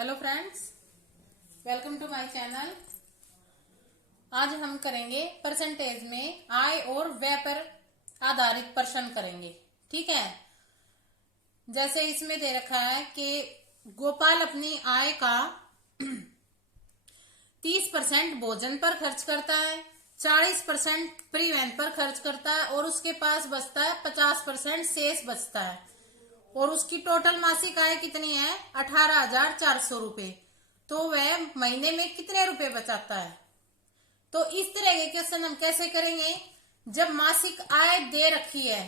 Hello friends, welcome to my channel. आज हम करेंगे परसेंटेज में आय और व्यय पर आधारित प्रश्न करेंगे। ठीक है। जैसे इसमें दे रखा है कि गोपाल अपनी आय का 30% भोजन पर खर्च करता है, 40% परिवहन पर खर्च करता है और उसके पास बचता है 50% शेष बचता है। और उसकी टोटल मासिक आय कितनी है? 18,400 रुपए। तो वह महीने में कितने रुपए बचाता है? तो इस तरह के क्वेश्चन हम कैसे करेंगे? जब मासिक आय दे रखी है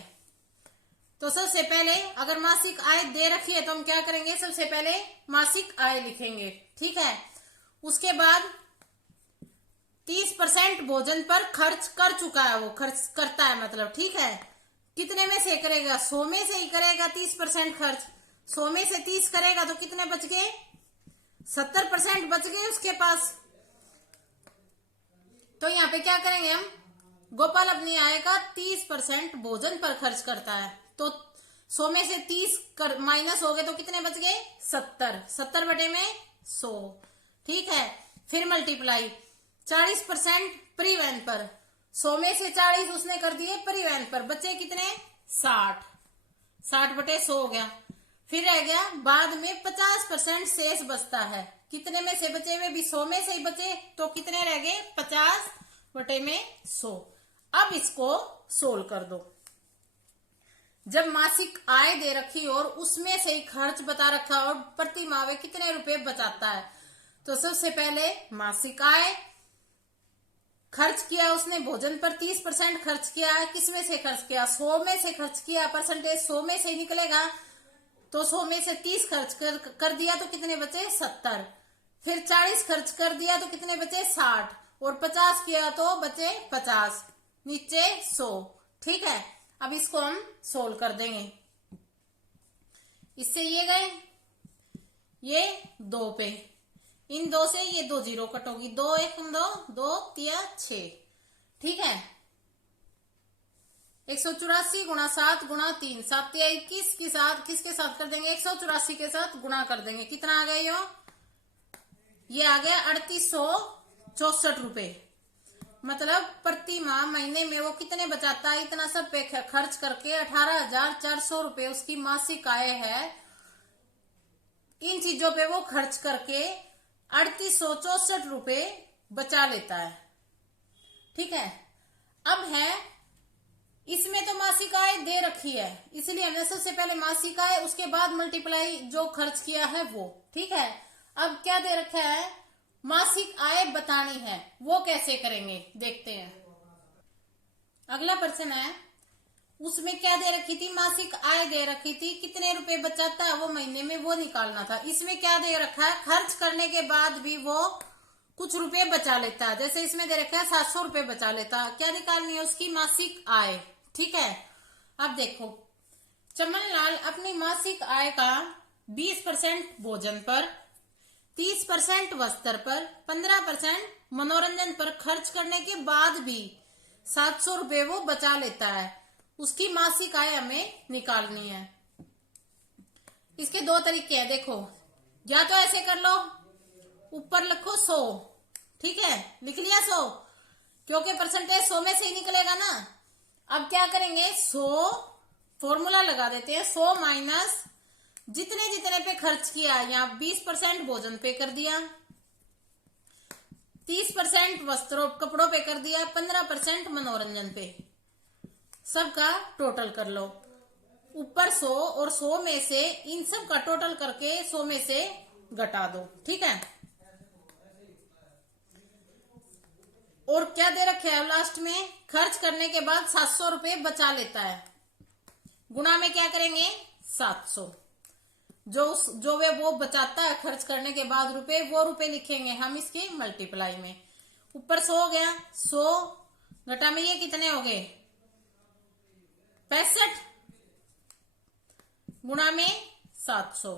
तो सबसे पहले, अगर मासिक आय दे रखी है तो हम क्या करेंगे? सबसे पहले मासिक आय लिखेंगे। ठीक है। उसके बाद 30% भोजन पर खर्च कर चुका है, वो खर्च करता है मतलब। ठीक है। कितने में से करेगा? 100 में से ही करेगा 30% खर्च। 100 में से 30 करेगा तो कितने बच गए? 70% बच गए उसके पास। तो यहाँ पे क्या करेंगे हम? गोपाल अपनी आय का 30% भोजन पर खर्च करता है, तो 100 में से 30 माइनस हो गए तो कितने बच गए? 70। 70 बटे में 100। ठीक है। फिर मल्टीप्लाई 40% परिवहन पर, 100 में से 40 उसने कर दिए परिवहन पर, बचे कितने? 60। 60 बटे 100 हो गया। फिर रह गया बाद में 50% शेष बचता है। कितने में से बचे हुए? भी 100 में से ही बचे, तो कितने रह गए? 50 बटे में 100। अब इसको सोल्व कर दो। जब मासिक आय दे रखी और उसमें से ही खर्च बता रखा और प्रति माह वे कितने रुपए बचाता है, तो सबसे पहले मासिक आय खर्च किया उसने भोजन पर 30% खर्च किया है। किस में से खर्च किया? 100 में से खर्च किया। परसेंटेज 100 में से ही निकलेगा, तो 100 में से 30 खर्च कर दिया तो कितने बचे? 70। फिर 40 खर्च कर दिया तो कितने बचे? 60। और 50 किया तो बचे 50, नीचे 100। ठीक है। अब इसको हम सोल्व कर देंगे। इससे ये गए, ये 2 पे, इन 2 से ये 2 जीरो कट होगी। 2 1 2, 2 3 6। ठीक है। 184 गुणा 7 गुणा 3, 7 या 21 के साथ किसके साथ कर देंगे? 184 के साथ गुणा कर देंगे। कितना आ गया? ये आ गया 3864 रुपए। मतलब प्रति माह महीने में वो कितने बचाता है? इतना सब पे खर्च करके 18,400 रुपए उसकी मासिक आय है। इन चीजों पे वो खर्च करके 3864 रुपए बचा लेता है। ठीक है। अब है, इसमें तो मासिक आय दे रखी है, इसलिए हमने सबसे पहले मासिक आय, उसके बाद मल्टीप्लाई जो खर्च किया है वो। ठीक है। अब क्या दे रखा है? मासिक आय बतानी है, वो कैसे करेंगे देखते हैं। अगला प्रश्न है, उसमें क्या दे रखी थी? मासिक आय दे रखी थी, कितने रुपए बचाता है वो महीने में, वो निकालना था। इसमें क्या दे रखा है? खर्च करने के बाद भी वो कुछ रुपए बचा लेता है। जैसे इसमें दे रखा है 700 रुपए बचा लेता है। क्या निकालनी है? उसकी मासिक आय। ठीक है। अब देखो, चमनलाल अपनी मासिक आय का 20% भोजन पर, 30% वस्त्र पर, 15% मनोरंजन पर खर्च करने के बाद भी 700 रुपए वो बचा लेता है। उसकी मासिक आय हमें निकालनी है। इसके 2 तरीके हैं। देखो, या तो ऐसे कर लो, ऊपर लिखो 100। ठीक है, लिख लिया 100, क्योंकि परसेंटेज 100 में से ही निकलेगा ना। अब क्या करेंगे? 100 फॉर्मूला लगा देते हैं। 100 माइनस जितने जितने पे खर्च किया, यहाँ 20% भोजन पे कर दिया, 30% वस्त्रों कपड़ों पे कर दिया, 15% मनोरंजन पे, सबका टोटल कर लो। ऊपर 100 और 100 में से इन सब का टोटल करके 100 में से घटा दो। ठीक है। और क्या दे रखे है लास्ट में? खर्च करने के बाद 700 रुपए बचा लेता है। गुणा में क्या करेंगे? 700। जो वे वो बचाता है खर्च करने के बाद रुपए, वो रुपए लिखेंगे हम इसके मल्टीप्लाई में। ऊपर 100 हो गया, 100 घटा में ये कितने हो गए? 65 गुणा में 700।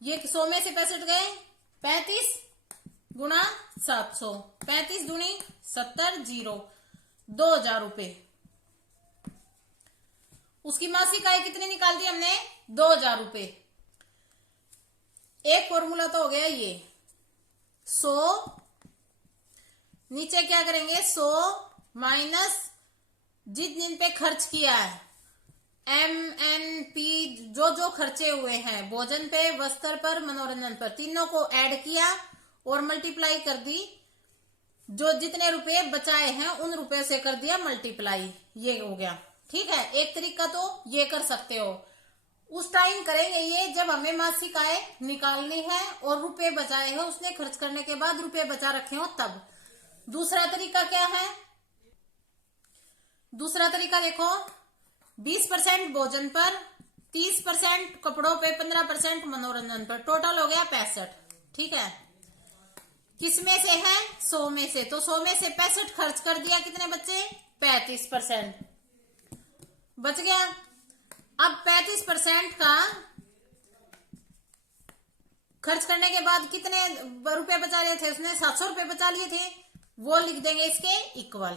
ये 100 में से 65 गए, 35 गुणा 700, 35 दूनी 70, 0, 2000 रुपए। उसकी मासिक आय कितनी निकाल दी हमने? 2000 रुपए। एक फॉर्मूला तो हो गया ये। 100 नीचे क्या करेंगे? 100 माइनस जिन जिन पे खर्च किया है, MNP, जो जो खर्चे हुए हैं, भोजन पे, वस्त्र पर, मनोरंजन पर, तीनों को ऐड किया और मल्टीप्लाई कर दी। जो जितने रुपए बचाए हैं उन रुपए से कर दिया मल्टीप्लाई। ये हो गया। ठीक है, एक तरीका तो ये कर सकते हो। उस टाइम करेंगे ये जब हमें मासिक आय निकालनी है और रुपए बचाए हैं, उसने खर्च करने के बाद रुपए बचा रखे हो तब। दूसरा तरीका क्या है? दूसरा तरीका देखो, 20% भोजन पर, 30% कपड़ों पे, 15% मनोरंजन पर, टोटल हो गया 65। ठीक है, किस में से है? 100 में से। तो 100 में से 65 खर्च कर दिया, कितने बचे? 35% बच गया। अब 35% का खर्च करने के बाद कितने रुपए बचा लिए थे उसने? 700 रुपए बचा लिए थे। वो लिख देंगे इसके इक्वल।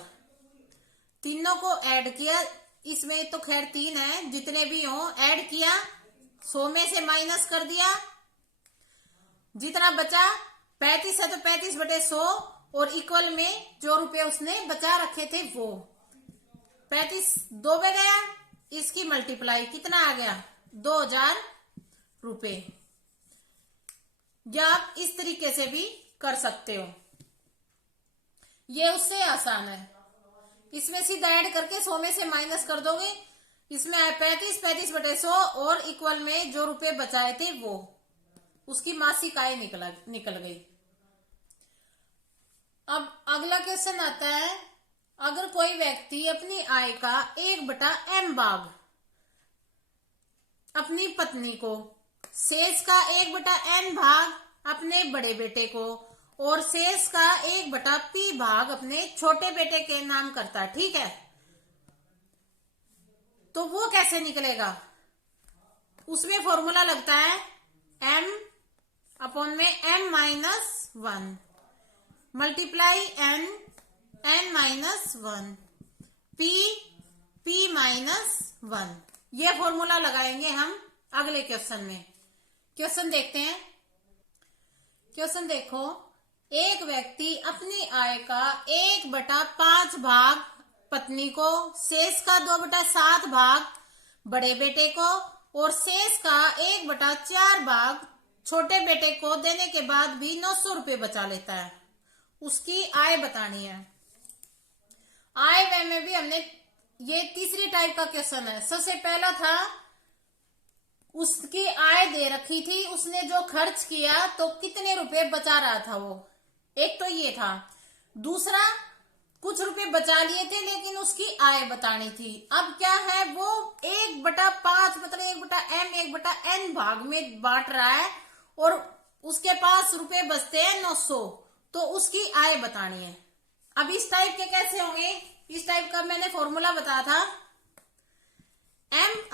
तीनों को ऐड किया, इसमें तो खैर 3 है, जितने भी हो ऐड किया, 100 में से माइनस कर दिया, जितना बचा 35 है तो 35/100 और इक्वल में जो रुपए उसने बचा रखे थे वो 35 2 में गया, इसकी मल्टीप्लाई कितना आ गया? 2000 रुपए। या आप इस तरीके से भी कर सकते हो, ये उससे आसान है। इसमें सीधा ऐड करके 100 में से माइनस कर दोगे, इसमें आए 35/100 और इक्वल में जो रुपए बचाए थे वो, उसकी मासिक आय निकल गई। अब अगला क्वेश्चन आता है, अगर कोई व्यक्ति अपनी आय का 1/m भाग अपनी पत्नी को, शेष का 1/n भाग अपने बड़े बेटे को और शेष का 1/p भाग अपने छोटे बेटे के नाम करता है, ठीक है, तो वो कैसे निकलेगा? उसमें फॉर्मूला लगता है m/m -1 मल्टीप्लाई n -1 p -1। ये फॉर्मूला लगाएंगे हम अगले क्वेश्चन में। क्वेश्चन देखते हैं। क्वेश्चन देखो, एक व्यक्ति अपनी आय का 1/5 भाग पत्नी को, शेष का 2/7 भाग बड़े बेटे को और शेष का 1/4 भाग छोटे बेटे को देने के बाद भी 900 रुपए बचा लेता है। उसकी आय बतानी है। आय व्यय में भी हमने, ये तीसरी टाइप का क्वेश्चन है। सबसे पहला था, उसकी आय दे रखी थी, उसने जो खर्च किया तो कितने रुपए बचा रहा था वो, एक तो ये था। दूसरा, कुछ रुपए बचा लिए थे लेकिन उसकी आय बतानी थी। अब क्या है, वो 1/5 मतलब 1/m 1/n भाग में बांट रहा है और उसके पास रुपए बचते हैं 900, तो उसकी आय बतानी है। अब इस टाइप के कैसे होंगे? इस टाइप का मैंने फॉर्मूला बताया था, m/m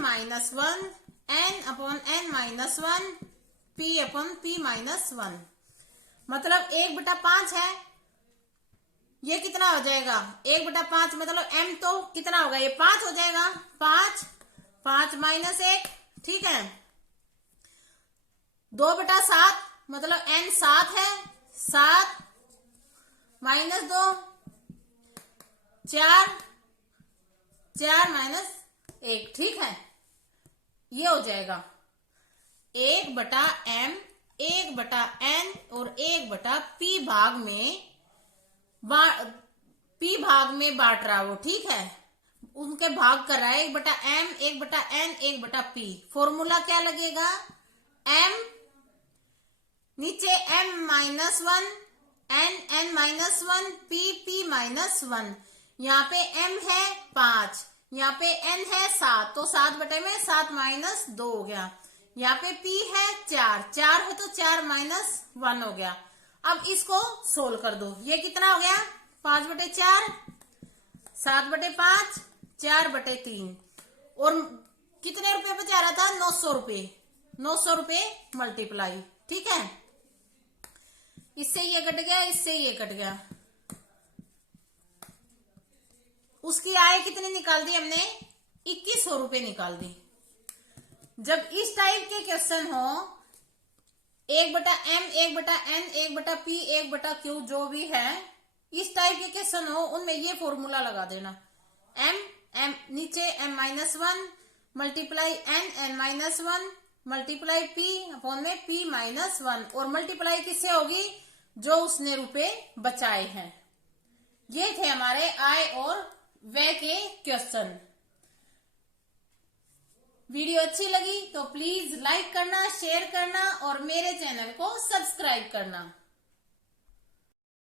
-1 n/n -1 p/p -1। मतलब 1/5 है, ये कितना हो जाएगा? 1/5 मतलब m तो कितना होगा? ये 5 हो जाएगा। 5 -1, ठीक है। 2/7 मतलब n 7 है, 7 -2 4 -1, ठीक है। ये हो जाएगा 1/m 1/n और 1/p भाग में बांट रहा वो, ठीक है, उनके भाग कर रहा है। 1/m 1/n 1/p। फॉर्मूला क्या लगेगा? m नीचे m -1 n -1 p -1। यहाँ पे m है 5, यहाँ पे n है 7, तो 7/7 -2 हो गया। यहाँ पे p है 4 है तो 4 -1 हो गया। अब इसको सोल्व कर दो, ये कितना हो गया? 5/4 7/5 4/3 और कितने रुपए बचा रहा था? 900 रुपए। 900 रुपए मल्टीप्लाई, ठीक है। इससे ये कट गया, इससे ये कट गया। उसकी आय कितनी निकाल दी हमने? 2100 निकाल दी। जब इस टाइप के क्वेश्चन हो 1/m 1/n 1/p 1/q जो भी है, इस टाइप के क्वेश्चन हो उनमें ये फॉर्मूला लगा देना। m नीचे m-1 multiply n-1 multiply p upon में p-1 और मल्टीप्लाई किससे होगी, जो उसने रुपए बचाए हैं। ये थे हमारे आय और व्यय के क्वेश्चन। वीडियो अच्छी लगी तो प्लीज लाइक करना, शेयर करना और मेरे चैनल को सब्सक्राइब करना।